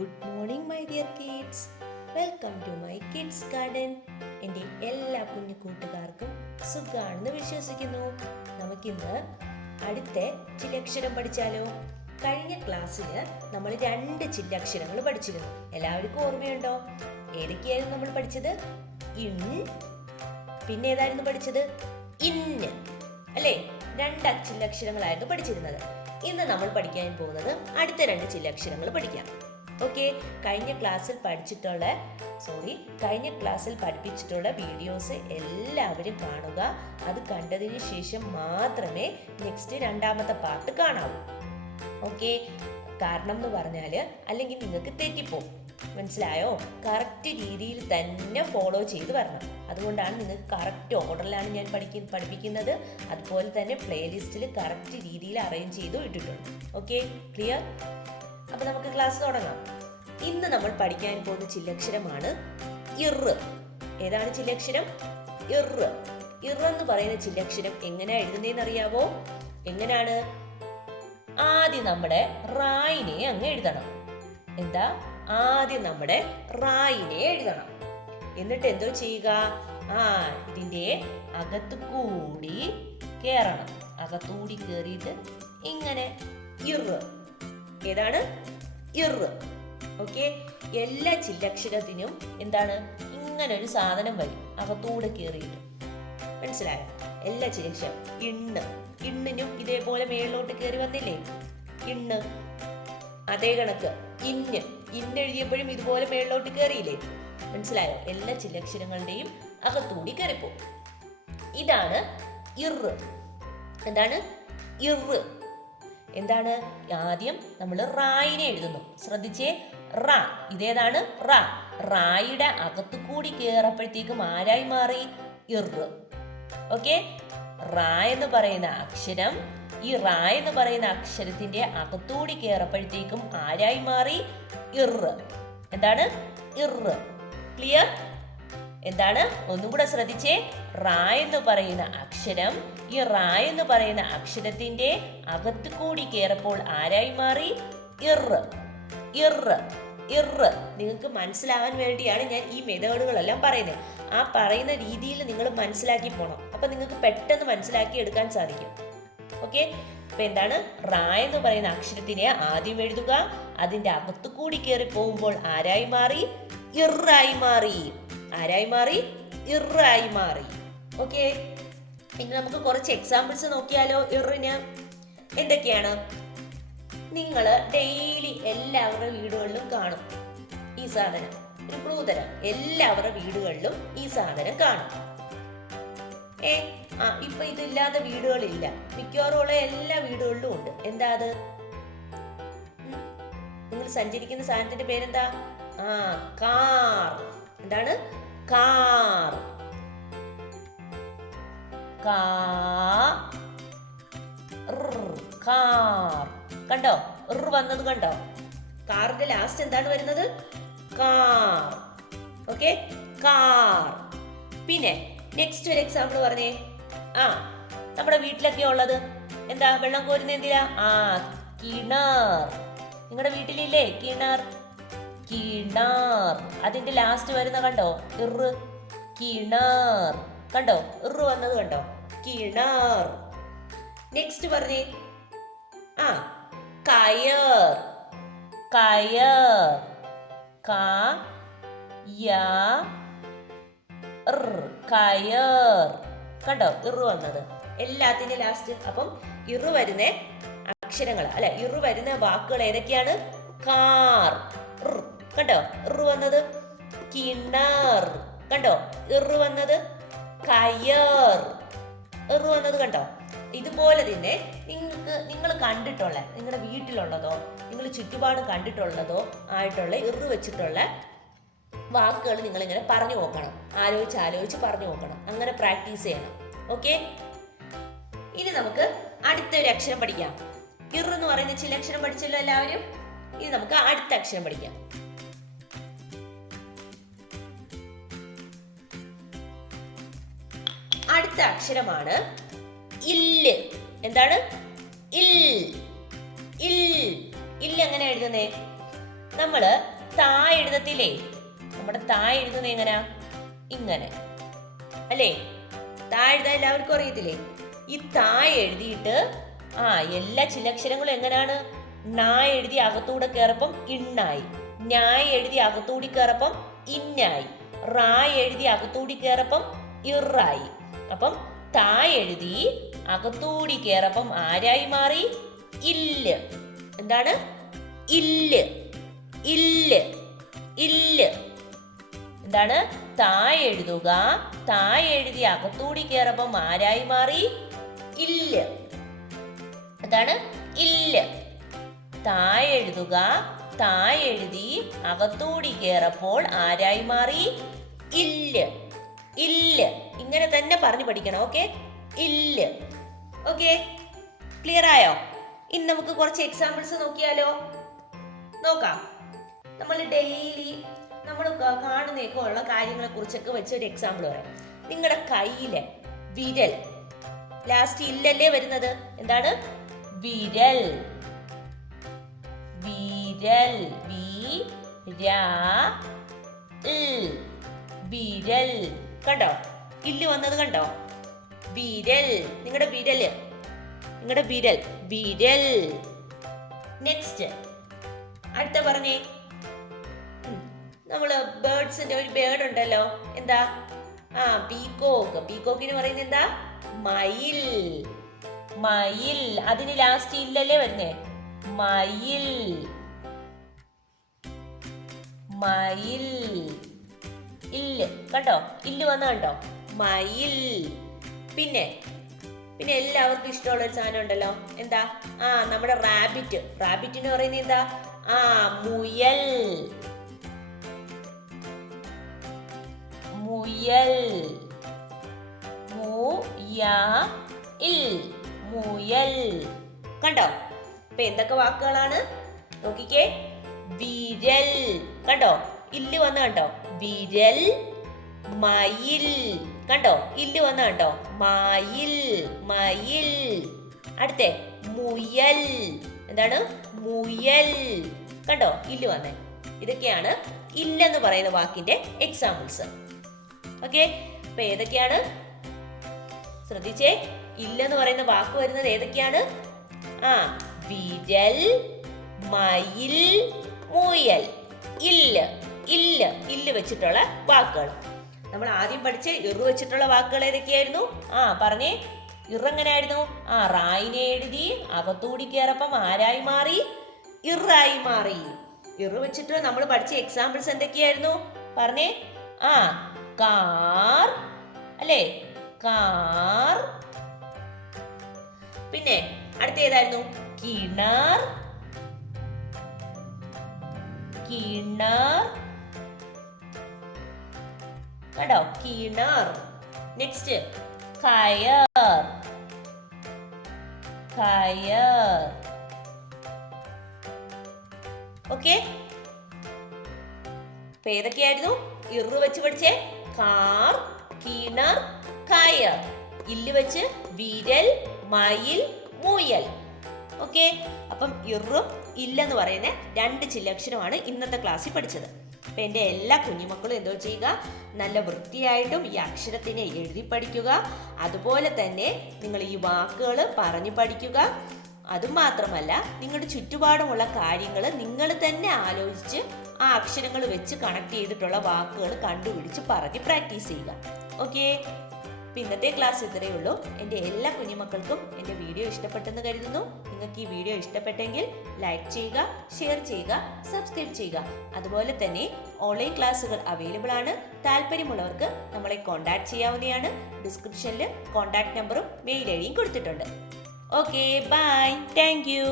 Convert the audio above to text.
Good morning my dear kids. Welcome to my kids garden. എൻ്റെ എല്ലാ കുഞ്ഞു കൂട്ടുകാർക്കും സുഖാണെന്ന് വിശ്വസിക്കുന്നു. നമുക്കിന്ന് അടുത്ത ചില്ലക്ഷരം പഠിച്ചാലോ? കഴിഞ്ഞ ക്ലാസ്സിൽ നമ്മൾ 2 ചില്ലക്ഷരങ്ങൾ പഠിച്ചിരുന്നു. എല്ലാവർക്കും ഓർമ്മയുണ്ടോ? ഏതൊക്കെയായിരുന്നു നമ്മൾ പഠിച്ചത്? ഇൻ, പിന്നെ ഏതായിരുന്നു പഠിച്ചത്? ഇന്ന്, അല്ലേ? 2 ചില്ലക്ഷരങ്ങളായിരുന്നു പഠിച്ചിരുന്നത്. ഇന്ന് നമ്മൾ പഠിക്കാൻ പോകുന്നത് അടുത്ത 2 ചില്ലക്ഷരങ്ങൾ പഠിക്കാം. ഓക്കെ, കഴിഞ്ഞ ക്ലാസ്സിൽ പഠിപ്പിച്ചിട്ടുള്ള വീഡിയോസ് എല്ലാവരും കാണുക. അത് കണ്ടതിന് ശേഷം മാത്രമേ നെക്സ്റ്റ് 2ാമത്തെ പാർട്ട് കാണാവൂ. ഓക്കെ, കാരണം എന്ന് പറഞ്ഞാൽ അല്ലെങ്കിൽ നിങ്ങൾക്ക് തെറ്റിപ്പോവും. മനസ്സിലായോ? കറക്റ്റ് രീതിയിൽ തന്നെ ഫോളോ ചെയ്ത് വരണം. അതുകൊണ്ടാണ് നിങ്ങൾക്ക് കറക്റ്റ് ഓർഡറിലാണ് ഞാൻ പഠിപ്പിക്കുന്നത്. അതുപോലെ തന്നെ പ്ലേലിസ്റ്റിൽ കറക്റ്റ് രീതിയിൽ അറേഞ്ച് ചെയ്തു ഇട്ടിട്ടുണ്ട്. Okay, clear? അപ്പൊ നമുക്ക് ക്ലാസ് തുടങ്ങാം. ഇന്ന് നമ്മൾ പഠിക്കാൻ പോകുന്ന ചില്ലക്ഷരമാണ് ഇറ്. ഏതാണ് ചില്ലക്ഷരം? ഇറ്. ഇറ് എന്ന് പറയുന്ന ചില്ലക്ഷരം എങ്ങനെയാ എഴുതുന്നതെന്ന് അറിയാവോ? എങ്ങനെയാണ്? ആദ്യം നമ്മുടെ റായിനെ അങ്ങ് എഴുതണം. എന്താ? ആദ്യം നമ്മുടെ റായിനെ എഴുതണം. എന്നിട്ട് എന്തോ ചെയ്യുക? ഇതിന്റെ അകത്തു കൂടി കേറണം. അകത്തൂടി കേറിയിട്ട് ഇങ്ങനെ ഇറ്. ഏതാണ്? ഇറ്. ഓക്കെ, എല്ലാ ചില്ലക്ഷരത്തിനും എന്താണ്? ഇങ്ങനെ ഒരു സാധനം വരും അകത്തൂടെ കേറിയിട്ട്. മനസ്സിലായോ? എല്ലാ ചില്ലക്ഷരം. ഇണ്ണിനും ഇതേപോലെ മേളിലോട്ട് കയറി വന്നില്ലേ? ഇണ്ണ്. അതേ കണക്ക് ഇന്ന് എഴുതിയപ്പോഴും ഇതുപോലെ മേളിലോട്ട് കയറിയില്ലേ? മനസ്സിലായോ? എല്ലാ ചില്ലക്ഷരങ്ങളുടെയും അകത്തൂടി കയറിപ്പോ. ഇതാണ് ഇറ്. എന്താണ്? ഇറ്. എന്താണ്? ആദ്യം നമ്മൾ റായിനെ എഴുതുന്നു. ശ്രദ്ധിച്ചേ, റ. ഇതേതാണ്? റ. റായുടെ അകത്തു കൂടി കയറപ്പോഴത്തേക്കും ആരായി മാറി? ഇറ്. ഓക്കെ, റാ എന്ന് പറയുന്ന അക്ഷരം, ഈ റാ എന്ന് പറയുന്ന അക്ഷരത്തിന്റെ അകത്തൂടി കയറപ്പോഴത്തേക്കും ആരായി മാറി? ഇറ്. എന്താണ്? ഇറ്. ക്ലിയർ? എന്താണ്? ഒന്നും കൂടെ ശ്രദ്ധിച്ചേ. റാ എന്ന് പറയുന്ന അക്ഷരം, ഈ റാ എന്ന് പറയുന്ന അക്ഷരത്തിന്റെ അകത്തു കൂടി കയറപ്പോൾ ആരായി മാറി? ഇറ്. ഇറ്. ഇറ്. നിങ്ങൾക്ക് മനസ്സിലാവാൻ വേണ്ടിയാണ് ഞാൻ ഈ മെത്തേഡുകളെല്ലാം പറയുന്നത്. ആ പറയുന്ന രീതിയിൽ നിങ്ങൾ മനസ്സിലാക്കി പോണം. അപ്പൊ നിങ്ങൾക്ക് പെട്ടെന്ന് മനസ്സിലാക്കി എടുക്കാൻ സാധിക്കും. ഓക്കെ, അപ്പൊ എന്താണ്? റാ എന്ന് പറയുന്ന അക്ഷരത്തിനെ ആദ്യം എഴുതുക. അതിന്റെ അകത്തു കൂടി കയറി പോകുമ്പോൾ ആരായി മാറി? ഇറായി മാറി. ആരായി മാറി? ഇറായി മാറി. ഓക്കെ, ഇനി നമുക്ക് കുറച്ച് എക്സാമ്പിൾസ് നോക്കിയാലോ? ഇറിന് എന്തൊക്കെയാണ്? നിങ്ങൾ ഡെയിലി എല്ലാവരുടെ വീടുകളിലും കാണും ഈ സാധനം. ഒരു ക്ലൂ തരാം. എല്ലാവരുടെ വീടുകളിലും ഈ സാധനം കാണും. ഇപ്പൊ ഇതില്ലാത്ത വീടുകളില്ല. മിക്കവാറും ഉള്ള എല്ലാ വീടുകളിലും ഉണ്ട്. എന്താ അത്? നിങ്ങൾ സഞ്ചരിക്കുന്ന സാധനത്തിന്റെ പേരെന്താ? കാർ. എന്താണ്? കാർ. കാർ. കണ്ടോ? വന്നത് കണ്ടോ? കാറിന്റെ ലാസ്റ്റ് എന്താണ് വരുന്നത്? കാർ. Okay, car. പിന്നെ നെക്സ്റ്റ് ഒരു എക്സാമ്പിൾ പറഞ്ഞേ. നമ്മുടെ വീട്ടിലൊക്കെ ഉള്ളത് എന്താ? വെള്ളം കോരുന്ന എന്തിനാ? കിണർ. നിങ്ങളുടെ വീട്ടിലില്ലേ കിണർ? കിണർ. അതിന്റെ ലാസ്റ്റ് വരുന്ന കണ്ടോ? ഇറ്. കിണർ. കണ്ടോ? ഇറ് വന്നത് കണ്ടോ? കിണർ. നെക്സ്റ്റ് പറഞ്ഞേ. കയർ. കയർ. കയർ. കണ്ടോ? ഇറ് വന്നത് എല്ലാത്തിന്റെ ലാസ്റ്റ്. അപ്പം ഇറ് വരുന്ന അക്ഷരങ്ങൾ അല്ല, ഇറ് വരുന്ന വാക്കുകൾ ഏതൊക്കെയാണ്? കാർ. കണ്ടോ? ഇറ് വന്നത്. കിണർ. കണ്ടോ? ഇറ് വന്നത്. കയർ. ഇറ് വന്നത് കണ്ടോ? ഇതുപോലെ തന്നെ നിങ്ങൾ കണ്ടിട്ടുള്ള, നിങ്ങളുടെ വീട്ടിലുള്ളതോ നിങ്ങൾ ചുറ്റുപാടും കണ്ടിട്ടുള്ളതോ ആയിട്ടുള്ള ഇറ് വെച്ചിട്ടുള്ള വാക്കുകൾ നിങ്ങളിങ്ങനെ പറഞ്ഞു നോക്കണം. ആലോചിച്ച് പറഞ്ഞു നോക്കണം. അങ്ങനെ പ്രാക്ടീസ് ചെയ്യണം. ഓക്കെ, ഇനി നമുക്ക് അടുത്തൊരു അക്ഷരം പഠിക്കാം. ഇറ് എന്ന് പറയുന്ന ചില അക്ഷരം പഠിച്ചല്ലോ എല്ലാവരും. ഇനി നമുക്ക് അടുത്ത അക്ഷരം പഠിക്കാം. അടുത്ത അക്ഷരമാണ് ഇല്ല്. എന്താണ്? ഇൽ. ഇൽ. ഇല്ല എങ്ങനെ എഴുതുന്നേ? നമ്മള് താ എഴുതത്തില്ലേ? നമ്മുടെ താ എഴുതുന്നത് എങ്ങനാ? ഇങ്ങനെ അല്ലേ? താ എഴുതാൻ എല്ലാവർക്കും അറിയത്തില്ലേ? ഈ താ എഴുതിയിട്ട് എല്ലാ ചില്ലക്ഷരങ്ങളും എങ്ങനെയാണ്? നാ എഴുതി അകത്തൂടെ കയറപ്പം ഇണ്ണായി, ഞാ എഴുതി അകത്തൂടി കയറപ്പം ഇന്നായി, റാ എഴുതി അകത്തൂടി കയറപ്പം ഇറായി. അപ്പം താ എഴുതി അകത്തൂടി കയറപ്പം ആരായി മാറി? ഇല്ല്. എന്താണ്? ഇല്ല്, ഇല്ല്, ഇല്ല്. എന്താണ്? താ എഴുതുക, താ എഴുതി അകത്തൂടി കയറപ്പം ആരായി മാറി? ഇല്ല്. എന്താണ്? ഇല്ല്. താ എഴുതുക, താ എഴുതി അകത്തൂടി കയറപ്പോൾ ആരായി മാറി? ഇല്ല്, ഇല്ല്. ഇങ്ങനെ തന്നെ പറഞ്ഞു പഠിക്കണം. ഓക്കെ? ഇല്ല്. ഓക്കെ, ക്ലിയർ ആയോ? ഇനി നമുക്ക് കുറച്ച് എക്സാമ്പിൾസ് നോക്കിയാലോ? നോക്കാം. നമ്മൾ ഡെയിലി നമ്മൾ കാണുന്നൊക്കെ ഉള്ള കാര്യങ്ങളെ കുറിച്ചൊക്കെ വെച്ച് ഒരു എക്സാമ്പിൾ പറയാം. നിങ്ങളുടെ കയ്യിലെ വിരൽ, ലാസ്റ്റ് ഇല്ലല്ലേ വരുന്നത്? എന്താണ്? വിരൽ, വിരൽ, വിരൽ. കണ്ടോ? ഇല്ല് വന്നത് കണ്ടോ? വിരൽ. നിങ്ങളുടെ വിരൽ, നിങ്ങളുടെ വിരൽ, വിരൽ. നെക്സ്റ്റ് അടുത്ത പറഞ്ഞേ. നമ്മള് ബേർഡ്സിന്റെ ഒരു ബേർഡ് ഉണ്ടല്ലോ, എന്താ? പീകോക്ക്. പീകോക്കിന് പറയുന്നത് എന്താ? മയിൽ, മയിൽ. അതിന് ലാസ്റ്റ് ഇല്ലല്ലേ വരുന്നേ? മയിൽ, മയിൽ. ഇല്ല് കണ്ടോ? ഇല്ല് വന്ന കണ്ടോ? മയിൽ. പിന്നെ പിന്നെ എല്ലാവർക്കും ഇഷ്ടമുള്ള ഒരു സാധനം ഉണ്ടല്ലോ, എന്താ? നമ്മുടെ റാബിറ്റ്. റാബിറ്റിന് പറയുന്നത് എന്താ? മുയൽ, മുയൽ. മുയൽ. കണ്ടോ? ഇപ്പൊ എന്തൊക്കെ വാക്കുകളാണ് നോക്കിക്കേ? വിരൽ. കണ്ടോ? ഇല്ല് വന്ന കണ്ടോ? വിരൽ, മയിൽ. കണ്ടോ? ഇല്ല് വന്ന കണ്ടോ? മയിൽ, മയിൽ. അടുത്തേ മുയൽ. എന്താണ്? മുയൽ. കണ്ടോ? ഇല്ല് വന്നേ. ഇതൊക്കെയാണ് ഇല്ലെന്ന് പറയുന്ന വാക്കിന്റെ എക്സാമ്പിൾസ്. ഓക്കെ, അപ്പൊ ഏതൊക്കെയാണ്? ശ്രദ്ധിച്ചേ. ഇല്ലെന്ന് പറയുന്ന വാക്ക് വരുന്നത് ഏതൊക്കെയാണ്? വിരൽ, മയിൽ, മുയൽ. ഇല്ല്, ഇല്ല്, ഇല്ല് വെച്ചിട്ടുള്ള വാക്കുകൾ. നമ്മൾ ആദ്യം പഠിച്ച ഇറു വെച്ചിട്ടുള്ള വാക്കുകൾ ഏതൊക്കെയായിരുന്നു? പറഞ്ഞേ. ഇറെങ്ങനായിരുന്നു? റായിനെ എഴുതി അകത്തൂടി കയറപ്പം ആരായി മാറി? ഇറായി മാറി. ഇറു വെച്ചിട്ട് നമ്മൾ പഠിച്ച എക്സാമ്പിൾസ് എന്തൊക്കെയായിരുന്നു? പറഞ്ഞേ. കാർ അല്ലേ? കാർ. പിന്നെ അടുത്ത ഏതായിരുന്നു? കിണർ, കിണർ. കണ്ടോ? കിണർ. നെക്സ്റ്റ് കയർ, കയർ. ഓക്കെ, ഇപ്പൊ ഏതൊക്കെയായിരുന്നു? ഇറു വെച്ച് പഠിച്ചേ. കാർ, കിണർ, കയർ. ഇല്ല് വെച്ച് വിരൽ, മയിൽ, മുയൽ. ഓക്കെ, അപ്പം ഇറും ഇല്ലെന്ന് പറയുന്ന രണ്ട് ചില്ലക്ഷരമാണ് ഇന്നത്തെ ക്ലാസ്സിൽ പഠിച്ചത്. അപ്പം എൻ്റെ എല്ലാ കുഞ്ഞുമക്കളും എന്തോ ചെയ്യുക? നല്ല വൃത്തിയായിട്ടും ഈ അക്ഷരത്തിനെ എഴുതി പഠിക്കുക. അതുപോലെ തന്നെ നിങ്ങൾ ഈ വാക്കുകൾ പറഞ്ഞു പഠിക്കുക. അതുമാത്രമല്ല, നിങ്ങളുടെ ചുറ്റുപാടുമുള്ള കാര്യങ്ങൾ നിങ്ങൾ തന്നെ ആലോചിച്ച് ആ അക്ഷരങ്ങൾ വെച്ച് കണക്ട് ചെയ്തിട്ടുള്ള വാക്കുകൾ കണ്ടുപിടിച്ച് പറഞ്ഞ് പ്രാക്ടീസ് ചെയ്യുക. ഓക്കെ, ഇന്നത്തെ ക്ലാസ് ഇത്രയേ ഉള്ളൂ. എൻ്റെ എല്ലാ കുഞ്ഞുമക്കൾക്കും എൻ്റെ വീഡിയോ ഇഷ്ടപ്പെട്ടെന്ന് കരുതുന്നു. നിങ്ങൾക്ക് ഈ വീഡിയോ ഇഷ്ടപ്പെട്ടെങ്കിൽ ലൈക്ക് ചെയ്യുക, ഷെയർ ചെയ്യുക, സബ്സ്ക്രൈബ് ചെയ്യുക. അതുപോലെ തന്നെ ഓൺലൈൻ ക്ലാസ്സുകൾ അവൈലബിൾ ആണ്. താല്പര്യമുള്ളവർക്ക് നമ്മളെ കോൺടാക്ട് ചെയ്യാവുന്നതാണ്. ഡിസ്ക്രിപ്ഷനിൽ കോൺടാക്ട് നമ്പറും മെയിൽ ഐഡിയും കൊടുത്തിട്ടുണ്ട്. Okay, bye, thank U.